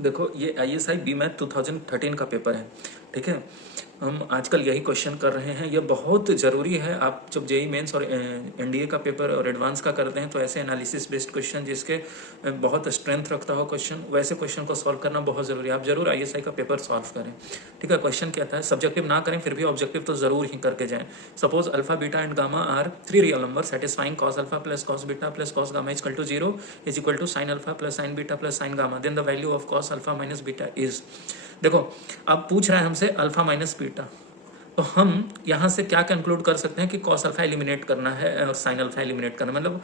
देखो ये ISI B math 2013 का पेपर है, ठीक है। हम आजकल यही क्वेश्चन कर रहे हैं, ये बहुत ज़रूरी है। आप जब जेई मेंस और NDA का पेपर और एडवांस का करते हैं तो ऐसे एनालिसिस बेस्ड क्वेश्चन जिसके बहुत स्ट्रेंथ रखता हो क्वेश्चन, वैसे क्वेश्चन को सॉल्व करना बहुत ज़रूरी है। आप जरूर ISI का पेपर सॉल्व करें, ठीक है। क्वेश्चन क्या था, सब्जेक्टिव ना करें फिर भी ऑब्जेक्टिव तो ज़रूर ही करके जाएं। Suppose alpha beta and gamma are 3 real number satisfying cos alpha plus cos beta plus cos gamma is equal to 0 is equal to sine alpha plus sine beta plus sine gamma, then the value of cos alpha minus beta is. देखो अब पूछ रहा है हमसे alpha minus beta, तो हम यहाँ से क्या कंक्लूड कर सकते हैं कि कॉस अल्फा एलिमिनेट करना है और साइन अल्फा एलिमिनेट करना, मतलब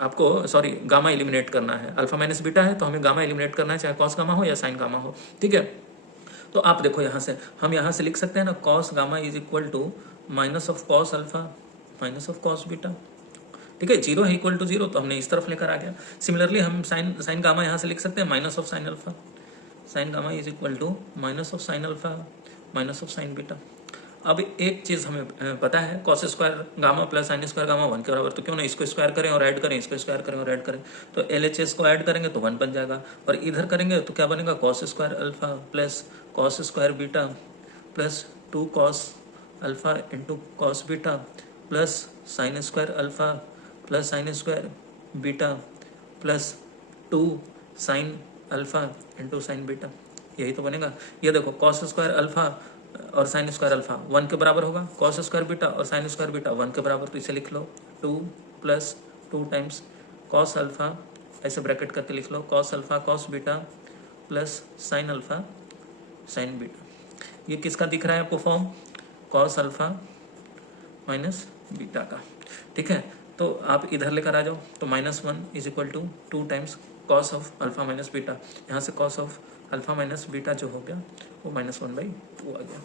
आपको सॉरी गामा एलिमिनेट करना है। अल्फा माइनस बीटा है तो हमें गामा एलिमिनेट करना है, चाहे कॉस गामा हो या साइन गामा हो, ठीक है। तो आप देखो यहाँ से हम यहाँ से लिख सकते हैं ना, cos gamma is equal to minus of cos alpha minus of cos beta, ठीक है। 0 है इक्वल टू 0 तो हमने इस तरफ लेकर आ गया। सिमिलरली हम साइन गामा यहाँ से लिख सकते हैं minus of sine alpha, sine gamma is equal to minus of sine alpha minus of sine beta. अब एक चीज़ हमें पता है, cos square gamma plus sine square gamma 1 के बराबर, तो क्यों ना इसको स्क्वायर करें और ऐड करें, इसको स्क्वायर करें और ऐड करें। तो LHS को ऐड करेंगे तो 1 बन जाएगा, और इधर करेंगे तो क्या बनेगा, cos square alpha plus cos square beta plus 2 cos alpha into cos beta plus sine square alpha plus sine square beta plus 2 sine alpha into sine beta, यही तो बनेगा। ये देखो कॉस स्क्वायर अल्फा और साइन स्क्वायर अल्फा 1 के बराबर होगा, cos square beta और साइन स्क्वायर बीटा 1 के बराबर, तो इसे लिख लो 2 प्लस 2 टाइम्स कॉस अल्फा, ऐसे ब्रैकेट करके लिख लो cos alpha cos beta plus sine alpha sine beta. ये किसका दिख रहा है आपको form, cos alpha minus beta का, ठीक है। तो आप इधर लेकर आ जाओ, तो -1 is equal to 2 times cos of alpha minus beta, यहाँ से cos of alpha minus beta जो हो गया वो -1/2 आ गया।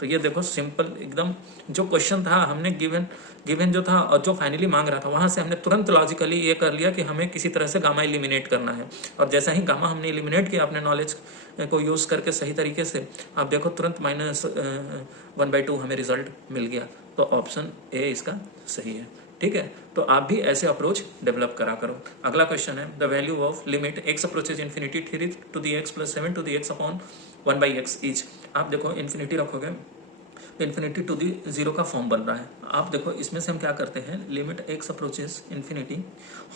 तो ये देखो सिंपल एकदम, जो क्वेश्चन था हमने गिवन जो था और जो फाइनली मांग रहा था वहाँ से हमने तुरंत लॉजिकली ये कर लिया कि हमें किसी तरह से गामा एलिमिनेट करना है, और जैसा ही गामा हमने एलिमिनेट किया अपने नॉलेज को यूज़ करके सही तरीके से, आप देखो तुरंत -1/2 हमें रिजल्ट मिल गया। तो ऑप्शन ए इसका सही है, ठीक है। तो आप भी ऐसे अप्रोच डेवलप करा करो। अगला क्वेश्चन है the value of limit x approaches infinity 3 to the x plus 7 to the x upon 1/x each. आप देखो इन्फिनिटी रखोगे तो इन्फिनिटी टू दी 0 का फॉर्म बन रहा है। आप देखो इसमें से हम क्या करते हैं, लिमिट x अप्रोचेज इन्फिनिटी,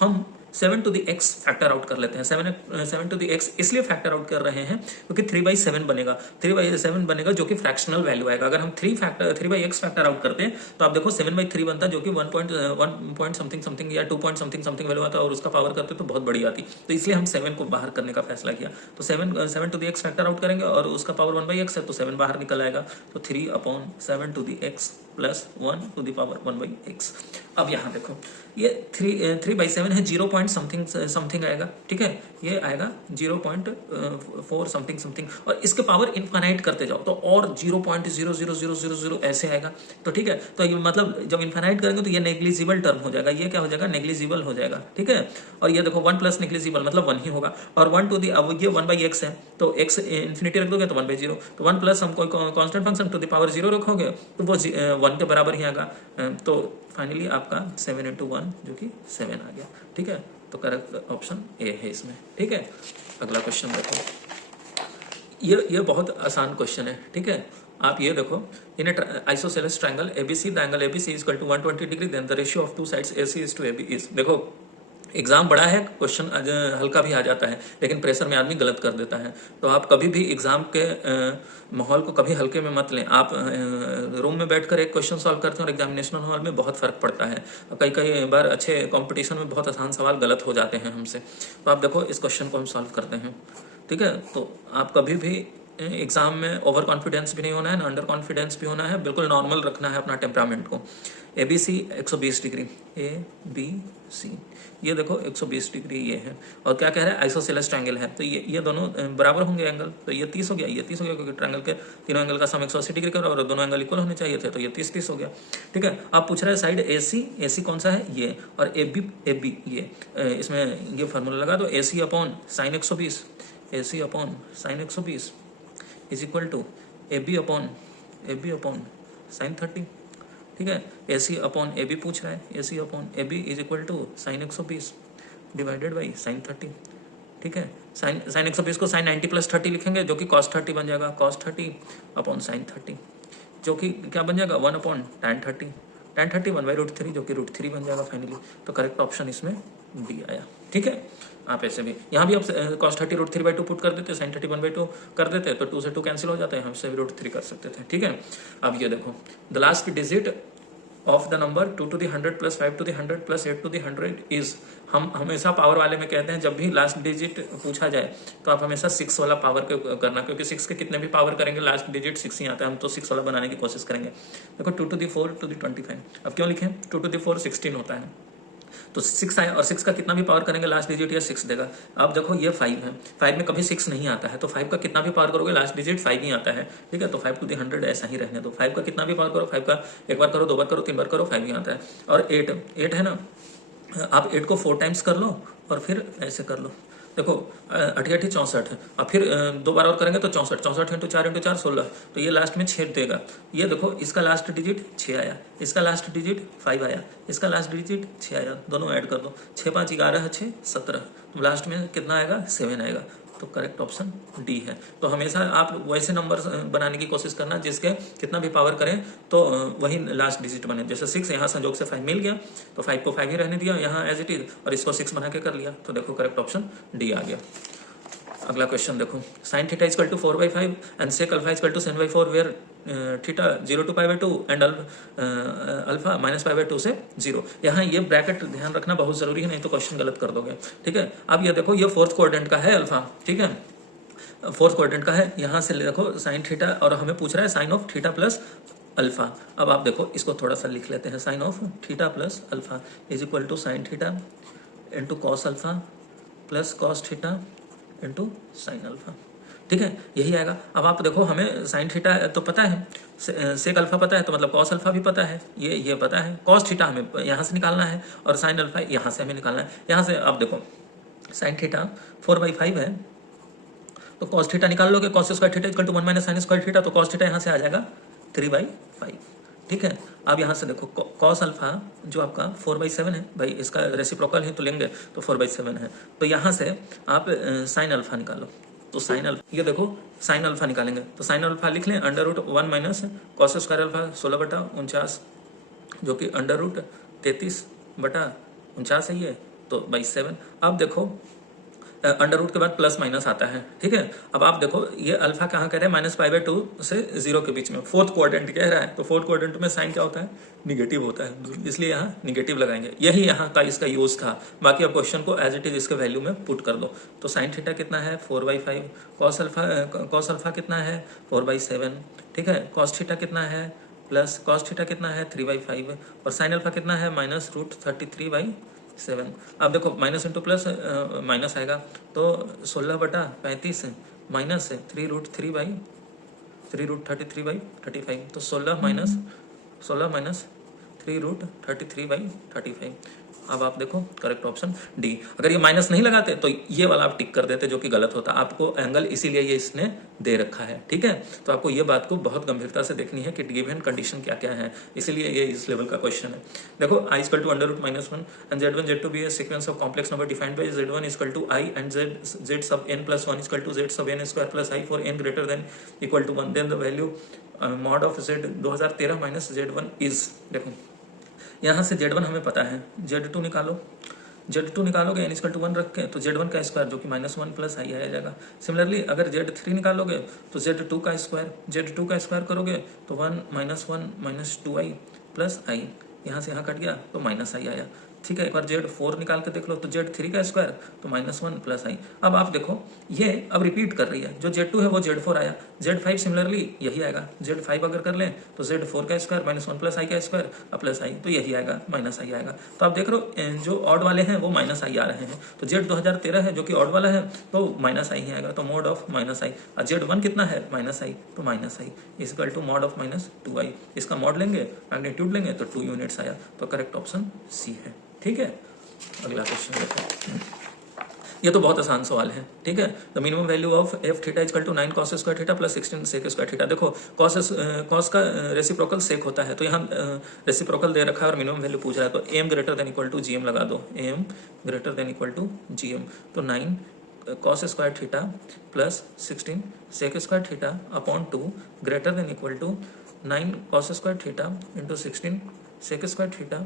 हम 7 to the x factor out कर लेते हैं। 7 to the x इसलिए फैक्टर आउट कर रहे हैं क्योंकि 3/7 बनेगा, 3/7 बनेगा जो कि फ्रैक्शनल वैल्यू आएगा। अगर हम 3/x फैक्टर आउट करते हैं तो आप देखो 7/3 बनता है, जो कि 1 समथिंग समथिंग या 2 समथिंग समथिंग वैल्यू आता है, और उसका पावर करते तो बहुत बड़ी आती। तो इसलिए हम 7 को बाहर करने का फैसला किया। तो 7 to the x factor out करेंगे और उसका पावर 1/x है, तो 7 बाहर निकल आएगा। तो 3/7 to the x plus 1 to the power 1/x। अब यहाँ देखो ये 3/7 है, 0 पॉइंट समथिंग समथिंग आएगा, ठीक है। ये आएगा 0.4 समथिंग समथिंग, और इसके पावर इनफाइनाइट करते जाओ तो और 0.00000 ऐसे आएगा। तो ठीक है, तो ये मतलब जब इनफाइनाइट करेंगे तो ये नेग्लिजिबल टर्म हो जाएगा, ये क्या हो जाएगा, नेग्लिजिबल हो जाएगा, ठीक है। और ये देखो 1 प्लस नेग्लिजिबल मतलब 1 ही होगा, और 1 टू दी, अब ये 1/x है तो x इन्फिनिटी रख दोगे तो 1/0, तो 1 प्लस हम कोई constant function to the power 0 रखोगे तो वो 1 के बराबर ही आएगा। तो फाइनली आपका 7 × 1 जो कि 7 आ गया, ठीक है। तो करेक्ट ऑप्शन ए है इसमें, ठीक है। अगला क्वेश्चन देखो, ये बहुत आसान क्वेश्चन है, ठीक है। आप ये देखो, in isosceles triangle ABC the angle ABC is equal to 120 degree, then the ratio of two sides AC is to AB is. देखो एग्जाम बड़ा है, क्वेश्चन हल्का भी आ जाता है, लेकिन प्रेशर में आदमी गलत कर देता है। तो आप कभी भी एग्जाम के माहौल को कभी हल्के में मत लें। आप रूम में बैठकर एक क्वेश्चन सॉल्व करते हैं और एग्जामिनेशन हॉल में बहुत फ़र्क पड़ता है। कई बार अच्छे कंपटीशन में बहुत आसान सवाल गलत हो जाते हैं हमसे। तो आप देखो इस क्वेश्चन को हम सॉल्व करते हैं, ठीक है। तो आप कभी भी एग्जाम में ओवर कॉन्फिडेंस भी नहीं होना है ना अंडर कॉन्फिडेंस भी होना है, बिल्कुल नॉर्मल रखना है अपना टेम्परामेंट को। ABC 120 डिग्री, ABC ये देखो 120 डिग्री ये है, और क्या कह रहा है, आइसोसेलेस ट्रायंगल है, तो ये दोनों बराबर होंगे एंगल, तो ये 30 हो गया, ये 30 हो गया, क्योंकि ट्रायंगल के तीनों एंगल का सम 180 डिग्री का और दोनों एंगल इक्वल होने चाहिए थे, तो ये 30 हो गया, ठीक है। आप पूछ रहे हैं साइड AC कौन सा है, ये, और AB ये, इसमें ये फार्मूला लगा दो, AC upon sine 120, AC upon sine 120 is equal to AB upon sine 30, ठीक है। AC अपॉन AB पूछ रहा है, AC upon AB is equal to sine 120 divided by sine 30, ठीक है। साइन 120 को साइन 90 प्लस 30 लिखेंगे जो कि कॉस 30 बन जाएगा, कॉस 30 अपॉन साइन 30 जो कि क्या बन जाएगा 1 अपॉन tan 30, tan 30 1/√3 जो कि √3 बन जाएगा फाइनली। तो करेक्ट ऑप्शन इसमें डी आया, ठीक है। आप ऐसे भी यहाँ भी आप cos 30 √3/2 पुट कर देते, sin 30 1/2 कर देते तो 2 से 2 कैंसिल हो जाता है, हम से भी √3 कर सकते थे, ठीक है। अब ये देखो the last digit of the number 2 to the 100 plus 5 to the 100 plus 8 to the 100 is, हम हमेशा पावर वाले में कहते हैं जब भी लास्ट डिजिट पूछा जाए तो आप हमेशा 6 वाला पावर करना, क्योंकि 6 के कितने भी पावर करेंगे लास्ट डिजिट 6 ही आता है, हम तो 6 वाला बनाने की कोशिश करेंगे। देखो 2 to the 4 to the 25, अब क्यों लिखें 2 to the 4 16 होता है, तो 6 आया और 6 का कितना भी पावर करेंगे लास्ट डिजिट या 6 देगा। अब देखो ये 5 है, 5 में कभी 6 नहीं आता है, तो 5 का कितना भी पावर करोगे लास्ट डिजिट 5 ही आता है, ठीक है। तो 5 to the 100 ऐसा ही रहने दो, 5 का कितना भी पावर करो, 5 का एक बार करो, 2 बार करो, 3 बार करो, 5 ही आता है। और 8 है ना, आप 8 को 4 टाइम्स कर लो और फिर ऐसे कर लो, देखो 8 64 है, अब फिर 2 बार और करेंगे तो 64 इंटू 4 16, तो ये लास्ट में 6 देगा। ये देखो इसका लास्ट डिजिट 6 आया, इसका लास्ट डिजिट 5 आया, इसका लास्ट डिजिट 6 आया, दोनों ऐड कर दो, 6 5 11 6 17, तो लास्ट में कितना आएगा 7 आएगा, तो करेक्ट ऑप्शन डी है। तो हमेशा आप वैसे नंबर बनाने की कोशिश करना जिसके कितना भी पावर करें तो वही लास्ट डिजिट बने। जैसे 6 यहाँ संजोग से 5 मिल गया तो 5 को 5 ही रहने दिया यहाँ एज इट इज, और इसको 6 बना के कर लिया, तो देखो करेक्ट ऑप्शन डी आ गया। अगला क्वेश्चन देखो, sine theta equal to 4/5 and sec alpha equal to sin by 4 where theta 0 to π/2 and alpha -π/2 से 0। यहाँ ये ब्रैकेट ध्यान रखना बहुत जरूरी है, नहीं तो क्वेश्चन गलत कर दोगे, ठीक है। अब ये देखो ये फोर्थ क्वाड्रेंट का है अल्फा, ठीक है, फोर्थ क्वाड्रेंट का है। यहाँ से देखो साइन थीटा और हमें पूछ रहा है sine of theta plus alpha. अब आप देखो इसको थोड़ा सा लिख लेते हैं, sine of theta plus alpha is equal to sine theta into cos alpha plus cos theta into sine alpha, ठीक है, यही आएगा। अब आप देखो हमें साइन थीटा तो पता है, सेक अल्फा पता है, तो मतलब कॉस अल्फा भी पता है, ये पता है, कॉस थीटा हमें यहाँ से निकालना है और साइन अल्फा यहाँ से हमें निकालना है। यहाँ से आप देखो साइन थीटा 4/5 है तो कॉस थीटा निकाल लोगे, cos square theta equal to 1 minus sine square theta, तो कॉस थीटा यहाँ से आ जाएगा 3/5, ठीक है। अब यहाँ से देखो कॉस अल्फा जो आपका 4/7 है, भाई इसका रेसिप्रोकल है तो लेंगे तो 4/7 है, तो यहाँ से आप साइन अल्फा निकालो, तो साइन अल्फा ये देखो साइन अल्फा निकालेंगे तो साइन अल्फा लिख लें √1 माइनस कॉस स्क्वायर अल्फा 16/49 जो कि √33/49 है ये, तो /7। अब देखो अंडर रूट के बाद प्लस माइनस आता है, ठीक है। अब आप देखो ये अल्फा कहाँ कह रहे हैं -π/2 से 0 के बीच में, फोर्थ क्वाड्रेंट कह रहा है, तो फोर्थ क्वाड्रेंट में साइन क्या होता है निगेटिव होता है, इसलिए यहाँ निगेटिव लगाएंगे, यही यहाँ का इसका यूज था। बाकी आप क्वेश्चन को एज इट इज इसके वैल्यू में पुट कर दो। तो साइन थीटा कितना है 4/5, कॉस अल्फा कितना है 4/7, ठीक है, कॉस थीटा कितना है प्लस कॉस थीटा कितना है 3/5 और साइन अल्फा कितना है -√33/7। अब देखो माइनस इंटू प्लस माइनस आएगा तो 16/35 माइनस 3√33/35, तो 16 माइनस 3√33/35। अब आप देखो करेक्ट ऑप्शन डी। अगर ये माइनस नहीं लगाते तो ये वाला आप टिक कर देते जो कि गलत होता, आपको एंगल इसीलिए ये इसने दे रखा है, ठीक है। तो आपको ये बात को बहुत गंभीरता से देखनी है कि गिवन कंडीशन क्या क्या है, इसीलिए ये इस लेवल का क्वेश्चन है। देखो i = √-1 and z1 z2 be a sequence of complex number defined by z1 = I and z sub n plus 1 = z sub n square plus I for n greater than equal to 1, then the value mod of z 2013 minus z1 is। देखो यहाँ से z1 हमें पता है, z2 निकालो, z2 निकालोगे n = 1 रख के तो z1 का स्क्वायर जो कि -1 प्लस i आ जाएगा। सिमिलरली अगर z3 निकालोगे तो z2 का स्क्वायर करोगे तो 1 - 2i प्लस i, यहाँ से यहाँ कट गया तो -i आया, ठीक है। एक बार z4 निकाल के देख लो तो z3 का स्क्वायर तो -1 प्लस i। अब आप देखो ये अब रिपीट कर रही है, जो z2 है वो z4 आया, z5 सिमिलरली यही आएगा, z5 अगर कर लें तो z4 का स्क्वायर -1 प्लस i का स्क्वायर प्लस i, तो यही आएगा -i आएगा। तो आप देख रहे हो जो ऑड वाले हैं वो -i आ रहे हैं, तो z 2013 है जो कि ऑड वाला है तो -i ही आएगा, तो मोड ऑफ -i। और z1 कितना है -i, तो -i equal to mod of -2i, इसका मॉड लेंगे मैग्नीट्यूड लेंगे तो 2 यूनिट्स आया, तो करेक्ट ऑप्शन सी है, ठीक है। अगला क्वेश्चन देखो, ये तो बहुत आसान सवाल है, ठीक है। The minimum value of f theta equal to 9 cos square theta plus 16 sec square theta. देखो कॉस का रेसिप्रोकल सेक होता है, तो यहाँ रेसिप्रोकल दे रखा है और मिनिमम वैल्यू पूछ रहा है, तो m > gm लगा दो, m > gm, तो 9 cos square theta plus 16 sec square theta upon 2 greater than equal to 9 cos square theta into 16 sec square theta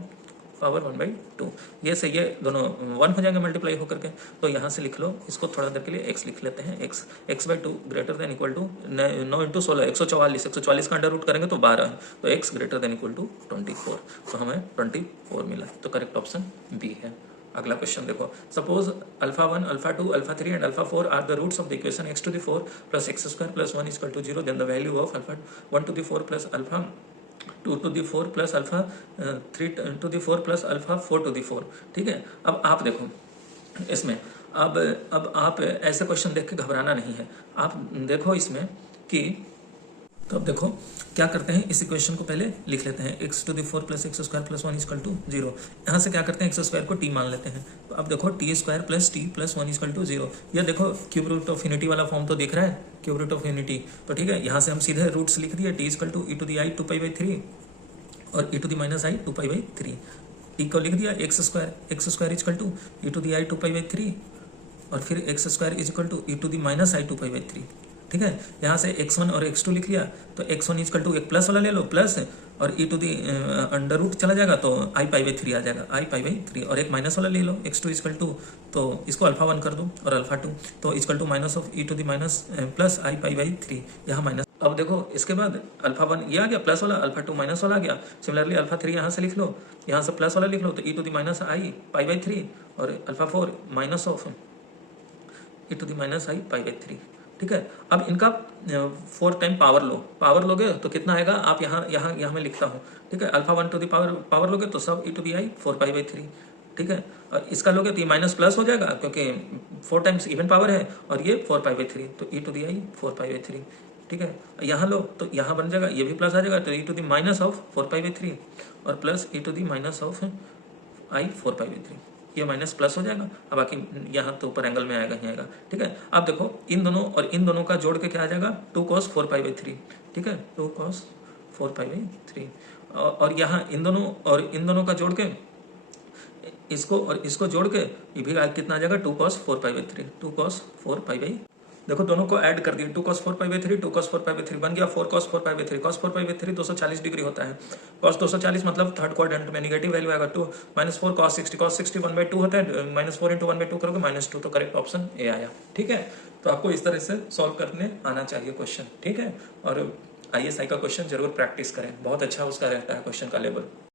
power 1/2। ये से ये दोनों 1 हो जाएंगे मल्टीप्लाई होकर के। तो यहाँ से लिख लो, इसको थोड़ा देर के लिए x लिख लेते हैं। x/2 greater than equal to 9 into 16 144 का अंडर रूट करेंगे तो 12 है, तो x greater than equal to 24। तो हमें 24 मिला, तो करेक्ट ऑप्शन बी है। अगला क्वेश्चन देखो, suppose α1, α2, α3 and α4 are the roots of the equation x⁴ plus x² plus 1 equal to 0, then the value of α1⁴ plus α2⁴ plus α3⁴ plus α4⁴। ठीक है, अब आप देखो इसमें, अब आप ऐसे क्वेश्चन देख के घबराना नहीं है। आप देखो इसमें कि, तो अब देखो क्या करते हैं, इस इक्वेशन को पहले लिख लेते हैं x⁴ plus x² plus 1 equal to 0। यहाँ से क्या करते हैं, x² को t मान लेते हैं। तो अब देखो t² plus t plus 1 equal to 0। यह देखो क्यूब रूट ऑफ यूनिटी वाला फॉर्म तो दिख रहा है, क्यूब रूट ऑफ यूनिटी। तो ठीक है, यहाँ से हम सीधे रूट्स लिख दिए, t इक्वल टू e⁻⁷ 2π/3 और e⁻⁷ 2π/3। t को लिख दिया x² इक्वल टू e⁻⁷ 2π/3 और फिर x² is equal to e⁻⁷ 2π/3। ठीक है, यहाँ से x1 और x2 लिख लिया, तो x1 इक्वल टू एक प्लस वाला ले लो, प्लस और अंडर रूट चला जाएगा तो i π/3 आ जाएगा, i π/3, और एक माइनस वाला ले लो x2 इक्वल टू, तो इसको α1 कर दो और α2, तो equal to minus of e⁻ plus i π/3, यहाँ माइनस। अब देखो इसके बाद α1 ये आ गया प्लस वाला, α2 माइनस वाला आ गया। सिमिलरली α3 यहाँ से लिख लो, यहाँ से प्लस वाला लिख लो, तो e⁻i और α4 माइनस ऑफ e⁻i⁻3। ठीक है, अब इनका 4 टाइम पावर लोगे तो कितना आएगा, आप यहाँ मैं लिखता हूँ। ठीक है, α1 टू द पावर लोगे तो सब e⁻i 4π/3। ठीक है, और इसका लोगे तो ये माइनस प्लस हो जाएगा क्योंकि 4 टाइम्स इवन पावर है और ये 4π/3, तो e⁻i 4π/3। ठीक है, यहाँ लो तो यहाँ बन जाएगा, ये भी प्लस आ जाएगा, तो e⁻ ऑफ 4π/3 और प्लस e⁻ ऑफ i 4π/3, ये माइनस प्लस हो जाएगा। अब बाकी यहाँ तो ऊपर एंगल में आएगा ही आएगा। ठीक है, अब देखो इन दोनों और इन दोनों का जोड़ के क्या आ जाएगा, 2 cos 4π/3। ठीक है, 2 cos 4π/3 और यहाँ इन दोनों का जोड़ के इसको और इसको जोड़ के ये भी कितना आ जाएगा, 2 cos 4π/3, 2 cos 4π/3। देखो दोनों को ऐड कर दिए, 2 cos 4π/3, 2 cos 4π/3 बन गया 4 cos 4π/3। cos 4π/3 240 डिग्री होता है, cos 240 मतलब थर्ड क्वाड्रेंट में नेगेटिव वैल्यू आएगा। 2 -4 cos 60 1/2 होता है, -4 × 1/2 करोगे -2, तो करेक्ट ऑप्शन ए आया। ठीक है, तो आपको इस तरह से सॉल्व करने आना चाहिए क्वेश्चन। ठीक है, और ISI का क्वेश्चन जरूर प्रैक्टिस करें, बहुत अच्छा उसका रहता है क्वेश्चन का लेवल।